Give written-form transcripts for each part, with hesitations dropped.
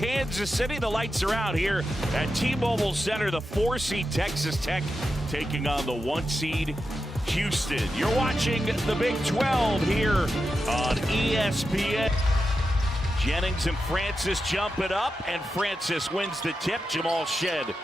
Kansas City. The lights are out here at T-Mobile Center. The 4-seed Texas Tech taking on the 1-seed Houston. You're watching the Big 12 here on ESPN. Jennings and Francis jump it up, and Francis wins the tip. Jamal Shed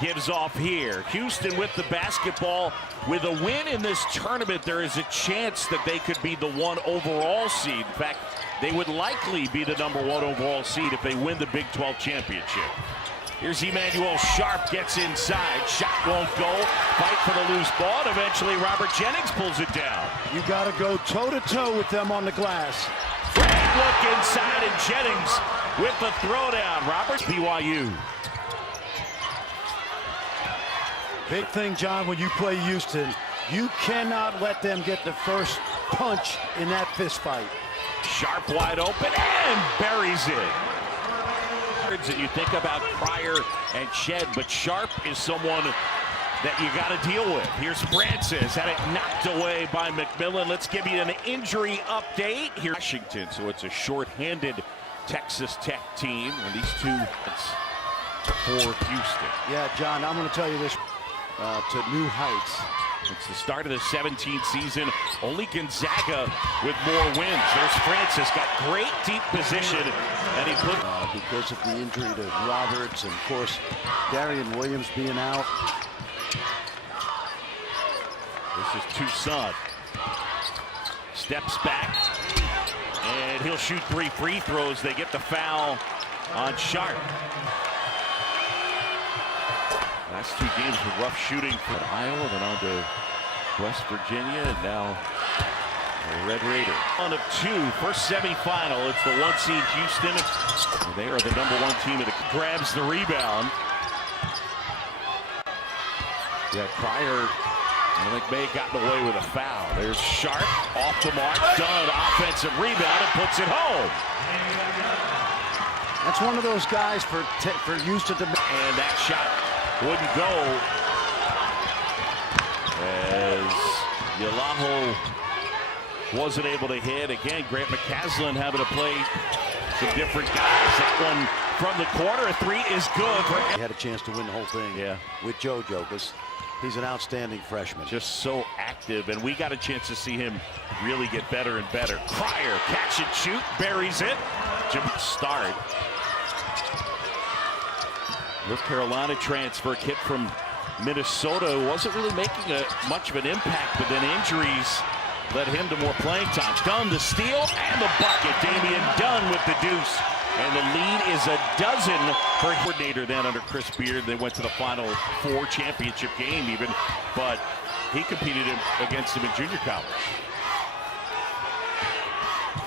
gives off here. Houston with the basketball. With a win in this tournament, there is a chance that they could be the 1 overall seed. In fact, they would likely be the number 1 overall seed if they win the Big 12 championship. Here's Emmanuel Sharp, gets inside. Shot won't go. Fight for the loose ball, and eventually Robert Jennings pulls it down. You got to go toe-to-toe with them on the glass. Great look inside, and Jennings with the throwdown. Roberts, BYU. Big thing, John, when you play Houston, you cannot let them get the first punch in that fist fight. Sharp wide open and buries it. And you think about Pryor and Shed, but Sharp is someone that you got to deal with. Here's Francis, had it knocked away by McMillan. Let's give you an injury update here. Washington, so it's a short-handed Texas Tech team, and these two for Houston. Yeah, John, I'm going to tell you this, to new heights. It's the start of the 17th season. Only Gonzaga with more wins. There's Francis, got great deep position, and he put because of the injury to Roberts, and of course Darian Williams being out. This is Toussaint. Steps back, and he'll shoot 3 free throws. They get the foul on Sharp. Last 2 games with rough shooting for Iowa, then on to West Virginia, and now the Red Raider. 1 of 2, first semifinal. It's the 1-seed Houston. They are the number 1 team. That grabs the rebound. Yeah, Pryor, I think may have gotten away with a foul. There's Sharp, off the mark, done. Offensive rebound, and puts it home. That's one of those guys for Houston to. And that shot wouldn't go as Yalaho wasn't able to hit. Again, Grant McCaslin having to play some different guys. That one from the corner, a 3 is good. He had a chance to win the whole thing with JoJo, because he's an outstanding freshman. Just so active, and we got a chance to see him really get better and better. Pryor, catch and shoot, buries it. Start. North Carolina transfer, kid from Minnesota, wasn't really making much of an impact, but then injuries led him to more playing time. Dunn the steal and the bucket. Damian Dunn with the deuce. And the lead is a dozen for coordinator then under Chris Beard. They went to the Final 4 championship game even, but he competed against him in junior college.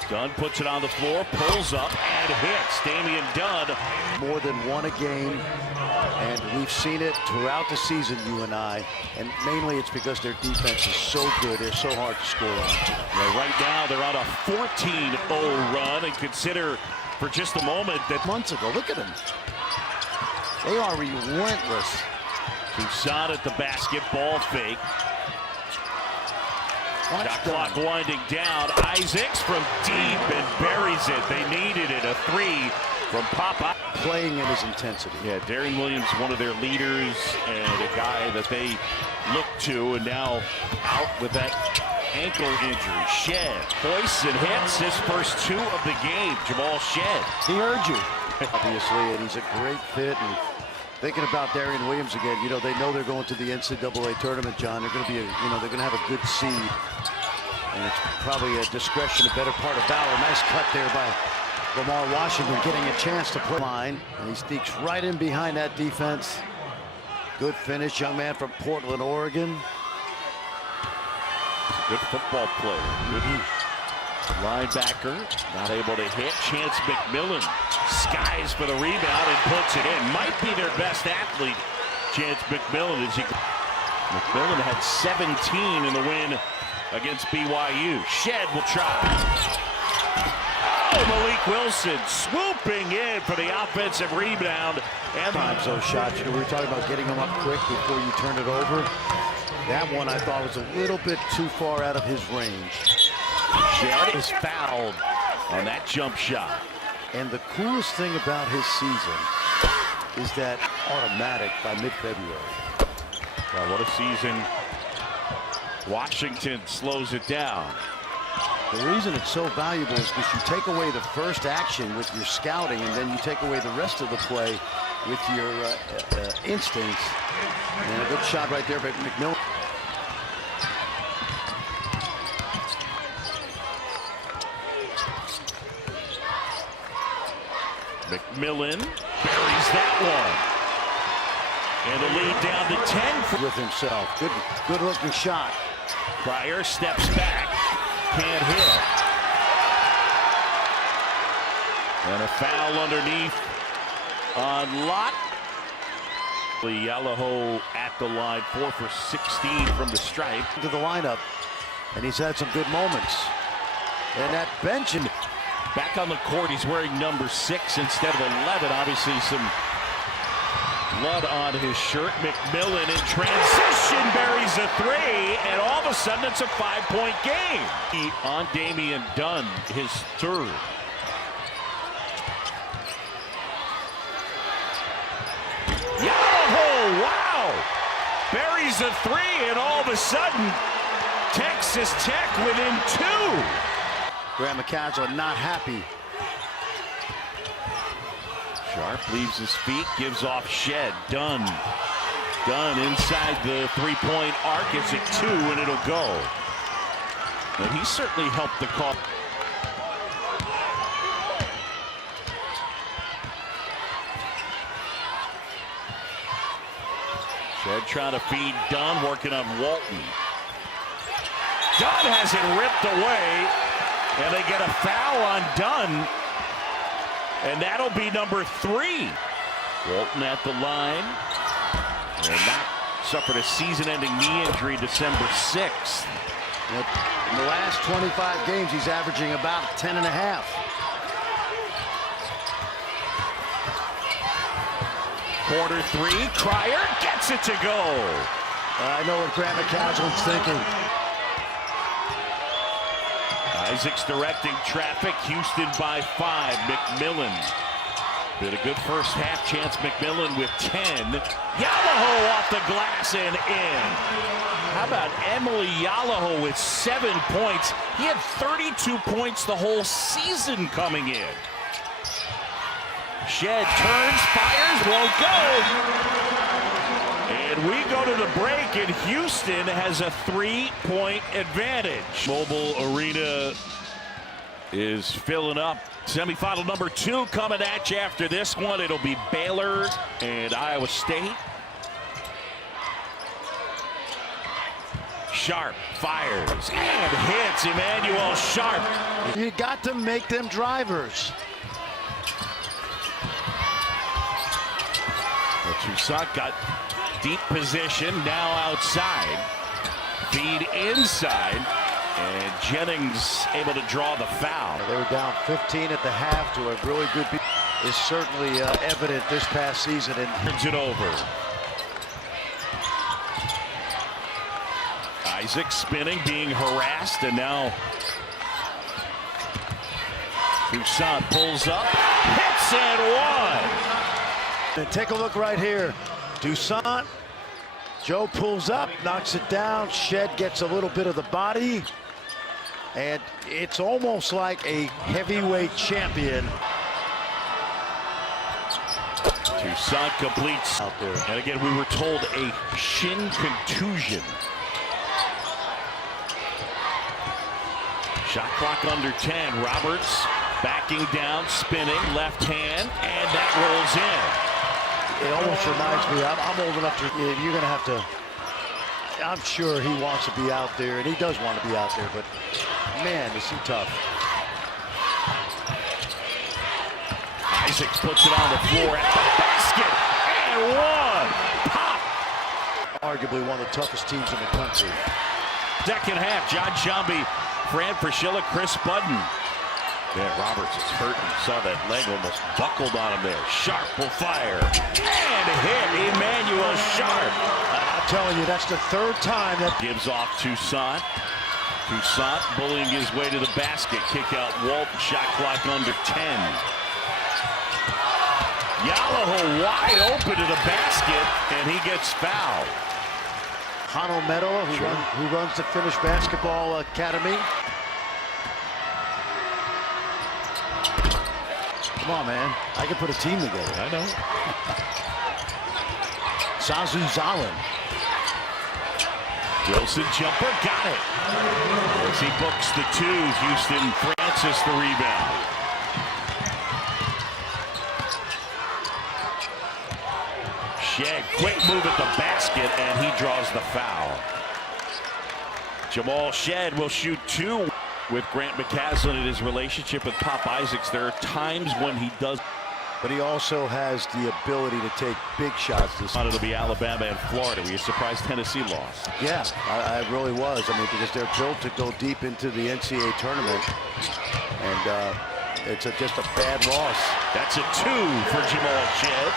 Dunn puts it on the floor, pulls up, and hits. Damian Dunn. More than 1 a game, and we've seen it throughout the season, you and I, and mainly it's because their defense is so good. They're so hard to score on. Well, right now, they're on a 14-0 run, and consider for just a moment that months ago, look at them. They are relentless. Toussaint at the basketball fake. Shot clock winding down. Isaacs from deep and buries it. They needed it. A 3 from Papa. Playing in his intensity. Yeah, Darian Williams, one of their leaders, and a guy that they look to, and now out with that ankle injury. Shed hoists and hits his first 2 of the game. Jamal Shed. He heard you. Obviously, and he's a great fit. And thinking about Darian Williams again, you know, they know they're going to the NCAA tournament, John. They're going to be, they're going to have a good seed. And it's probably a discretion, a better part of valor. Nice cut there by Lamar Washington, getting a chance to play line. And he sneaks right in behind that defense. Good finish, young man from Portland, Oregon. He's a good football player. Good linebacker, not able to hit. Chance McMillan skies for the rebound and puts it in. Might be their best athlete, Chance McMillan. McMillan had 17 in the win against BYU. Shed will try. Oh, Malik Wilson swooping in for the offensive rebound. And times those shots, we were talking about getting them up quick before you turn it over. That one I thought was a little bit too far out of his range. Shed is fouled on that jump shot. And the coolest thing about his season is that automatic by mid-February. Well, what a season. Washington slows it down. The reason it's so valuable is because you take away the first action with your scouting, and then you take away the rest of the play with your instincts. And a good shot right there by McMillan. McMillan buries that one. And the lead down to 10 with himself. Good looking shot. Pryor steps back. Can't hit. And a foul underneath on Lott. Yalaho at the line, 4 for 16 from the stripe. To the lineup. And he's had some good moments. And that bench. Back on the court, he's wearing number 6 instead of 11. Obviously some blood on his shirt. McMillan in transition buries a 3, and all of a sudden it's a 5-point game. On Damian Dunn, his 3rd. Yalaho, wow! Buries a 3, and all of a sudden Texas Tech within 2. Graham McCaswell not happy. Sharp leaves his feet, gives off Shed. Dunn inside the 3-point arc. It's at 2, and it'll go. And he certainly helped the call. Shed trying to feed Dunn, working on Walton. Dunn has it ripped away, and they get a foul on Dunn. And that'll be number 3. Walton at the line. And not suffered a season-ending knee injury December 6th. In the last 25 games, he's averaging about 10.5. Quarter 3, Cryer gets it to go. I know what Graham McCaswell's thinking. Isaac's directing traffic. Houston by 5. McMillan did a good first half. Chance McMillan with 10. Yalaho off the glass and in. How about Emily Yalaho with 7 points? He had 32 points the whole season coming in. Shed turns, fires, won't go. And we go to the break, and Houston has a 3-point advantage. Mobile Arena is filling up. Semifinal number 2 coming at you after this one. It'll be Baylor and Iowa State. Sharp fires and hits Emmanuel Sharp. You got to make them drivers. Toussaint got deep position, now outside. Feed inside, and Jennings able to draw the foul. They were down 15 at the half to a really good beat. Is certainly evident this past season. And turns it over. Isaac spinning, being harassed, and now Toussaint pulls up, hits and 1. And take a look right here. Toussaint, Joe pulls up, knocks it down. Shed gets a little bit of the body. And it's almost like a heavyweight champion. Toussaint completes out there. And again, we were told a shin contusion. Shot clock under 10. Roberts backing down, spinning, left hand, and that rolls in. It almost reminds me, I'm old enough to, you're going to have to, I'm sure he wants to be out there, and he does want to be out there, but man, is he tough. Isaacs puts it on the floor at the basket, and 1. Pop! Arguably one of the toughest teams in the country. Second half, John Shambi, Fran Fraschilla, Chris Budden. Yeah, Roberts is hurting. Saw that leg almost buckled on him there. Sharp will fire. And a hit. Emmanuel Sharp. I'm telling you, that's the 3rd time that gives off Toussaint. Toussaint bullying his way to the basket. Kick out Walton. Shot clock under 10. Yalaho wide open to the basket, and he gets fouled. Hano Meadow, who runs the Finnish Basketball Academy. Come on, man. I can put a team together. I know. Sazu Zalin. Wilson jumper, got it. As he books the two, Houston, Francis the rebound. Shedd, quick move at the basket, and he draws the foul. Jamal Shedd will shoot two. With Grant McCaslin in his relationship with Pop Isaacs, there are times when he does. But he also has the ability to take big shots. It'll be Alabama and Florida. Were you surprised Tennessee lost? Yeah, I really was. I mean, because they're built to go deep into the NCAA tournament. And it's just a bad loss. That's a two for Jamal Shedd.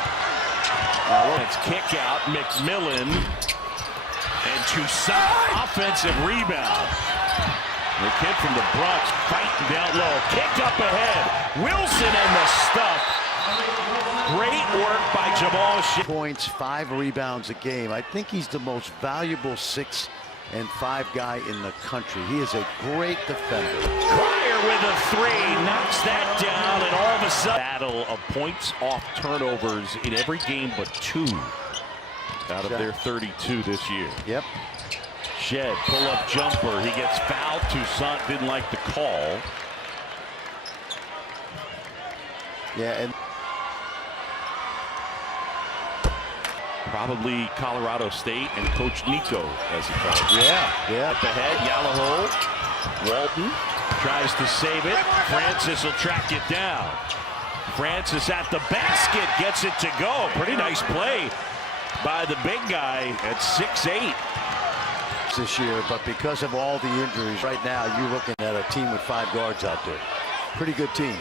It's kick out, McMillan. And Toussaint, offensive rebound. The kid from the Bronx fighting down low. Kicked up ahead. Wilson and the stuff. Great work by Jamal Shedd. Points, 5 rebounds a game. I think he's the most valuable 6 and 5 guy in the country. He is a great defender. Cryer with a three, knocks that down, and all of a sudden, battle of points off turnovers in every game but 2 out of their 32 this year. Yep. Shedd, pull-up jumper. He gets fouled. Toussaint didn't like the call. Yeah, and probably Colorado State and Coach Nico, as he calls it. Yeah. Up ahead, Yalaho. Walton tries to save it. Francis will track it down. Francis at the basket, gets it to go. Pretty nice play by the big guy at 6'8". This year, but because of all the injuries right now, you're looking at a team with 5 guards out there. Pretty good team.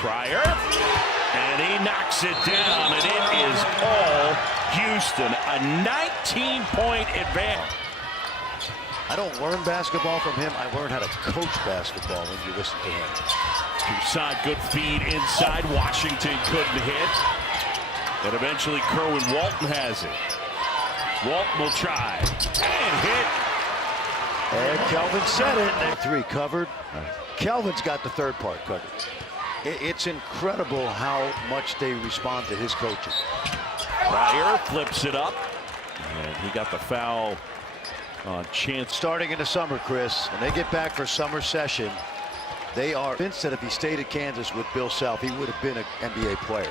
Cryer, and he knocks it down, and it is all Houston. A 19-point advance. I don't learn basketball from him. I learned how to coach basketball when you listen to him. Toussaint, good feed inside. Washington couldn't hit. And eventually Kerwin Walton has it. Walton will try and hit. And Kelvin said it. 3 covered. Kelvin's got the third part covered. It's incredible how much they respond to his coaching. Cryer flips it up. And he got the foul on chance. Starting in the summer, Chris, and they get back for summer session. They are convinced that if he stayed at Kansas with Bill Self, he would have been an NBA player.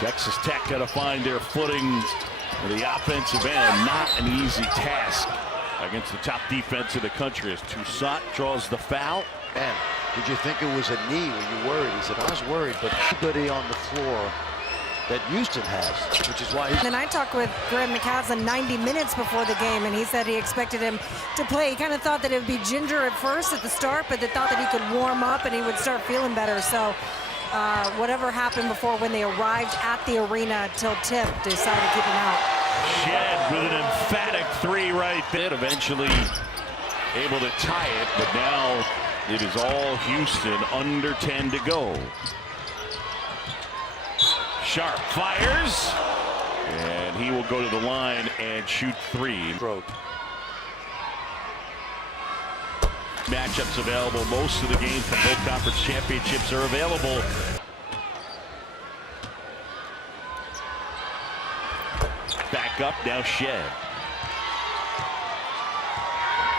Texas Tech got to find their footing in the offensive end. Not an easy task against the top defense in the country as Toussaint draws the foul. And did you think it was a knee? Were you worried? He said, I was worried, but everybody on the floor that Houston has, which is why he's... And I talked with Grant McCaslin 90 minutes before the game, and he said he expected him to play. He kind of thought that it would be ginger at first at the start, but they thought that he could warm up and he would start feeling better. So whatever happened before when they arrived at the arena till tip, decided to keep him out. Shedd with an emphatic 3 right there. Eventually able to tie it, but now it is all Houston, under 10 to go. Sharp fires, and he will go to the line and shoot 3. Matchups available. Most of the games from both conference championships are available. Back up, now Shedd.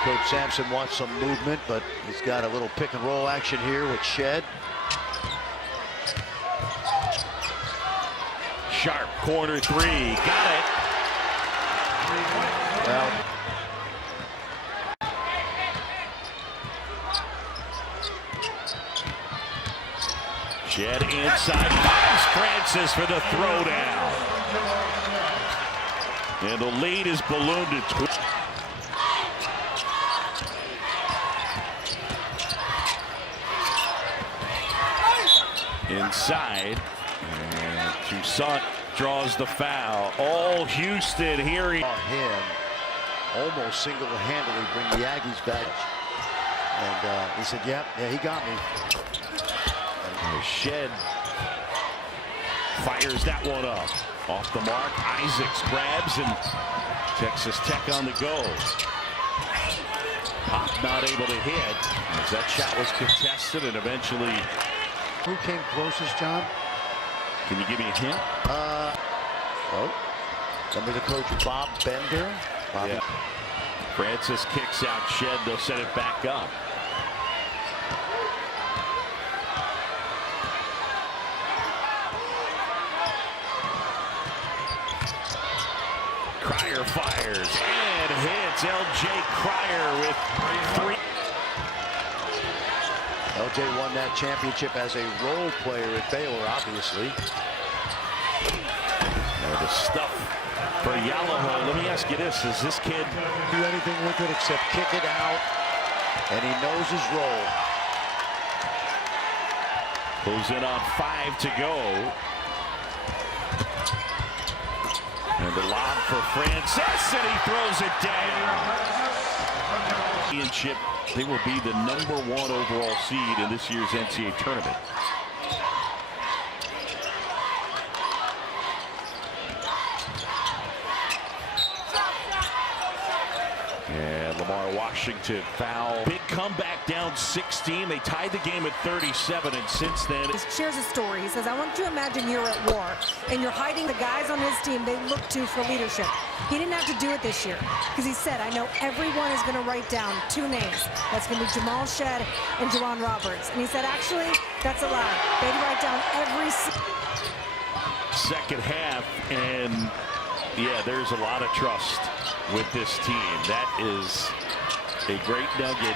Coach Sampson wants some movement, but he's got a little pick and roll action here with Shedd. Sharp corner 3, got it. Well, Shedd inside, finds Francis for the throwdown. And the lead is ballooned to 20. Inside, and Toussaint draws the foul. All Houston here. Him almost single-handedly bring the Aggies back. And he said, yeah, he got me. Shed fires that one up. Off the mark, Isaacs grabs, and Texas Tech on the go. Pop not able to hit as that shot was contested, and eventually. Who came closest, John? Can you give me a hint? Remember the coach, Bob Bender? Yeah. Francis kicks out Shed. They'll set it back up. Cryer fires and hits. LJ Cryer with 3. LJ won that championship as a role player at Baylor, obviously. The stuff for Yalaho. Let me ask you this. Does this kid do anything with it except kick it out? And he knows his role. Goes in on 5 to go. And the lob for Francis, and he throws it down. Championship, they will be the #1 overall seed in this year's NCAA tournament. And Lamar Washington foul. Big comeback down 16. They tied the game at 37, and since then. He shares a story. He says, I want you to imagine you're at war, and you're hiding the guys on his team they look to for leadership. He didn't have to do it this year, because he said, I know everyone is going to write down 2 names. That's going to be Jamal Shed and Juwan Roberts. And he said, actually, that's a lie. They'd write down every second half, and yeah, there's a lot of trust with this team. That is a great nugget.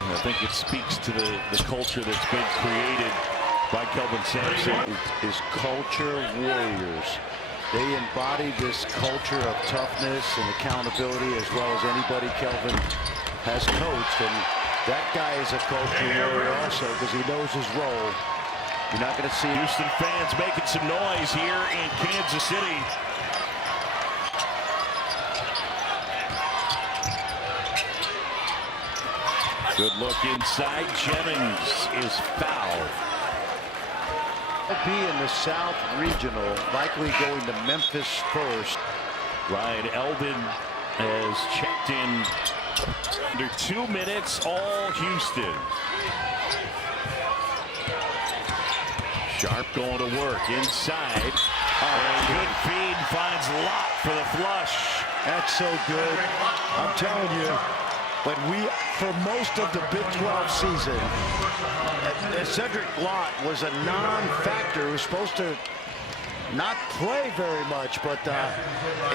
And I think it speaks to the culture that's been created by Kelvin Sampson. Is culture warriors. They embody this culture of toughness and accountability as well as anybody Kelvin has coached. And that guy is a culture warrior also because he knows his role. You're not going to see Houston fans making some noise here in Kansas City. Good look inside. Jennings is fouled. Be in the South Regional, likely going to Memphis first. Ryan Eldon has checked in under 2 minutes, all Houston. Sharp going to work inside. And good feed, finds Lott for the flush. That's so good. I'm telling you. But for most of the Big 12 season, Cedric Lott was a non-factor. He was supposed to not play very much, but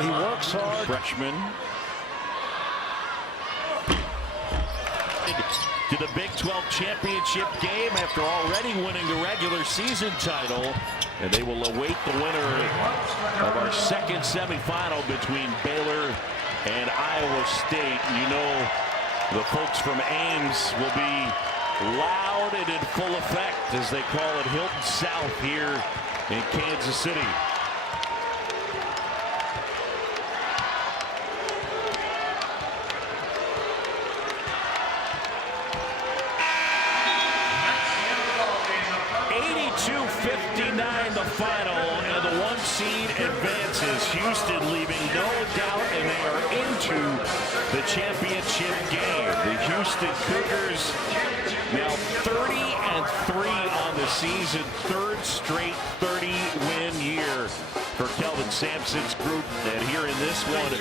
he works hard. Freshman. To the Big 12 championship game after already winning the regular season title. And they will await the winner of our second semifinal between Baylor and Iowa State. You know, the folks from Ames will be loud and in full effect as they call it Hilton South here in Kansas City. The final, and the 1 seed advances. Houston leaving no doubt, and they are into the championship game. The Houston Cougars now 30-3 on the season, 3rd straight 30-win year for Kelvin Sampson's group. And here in this one,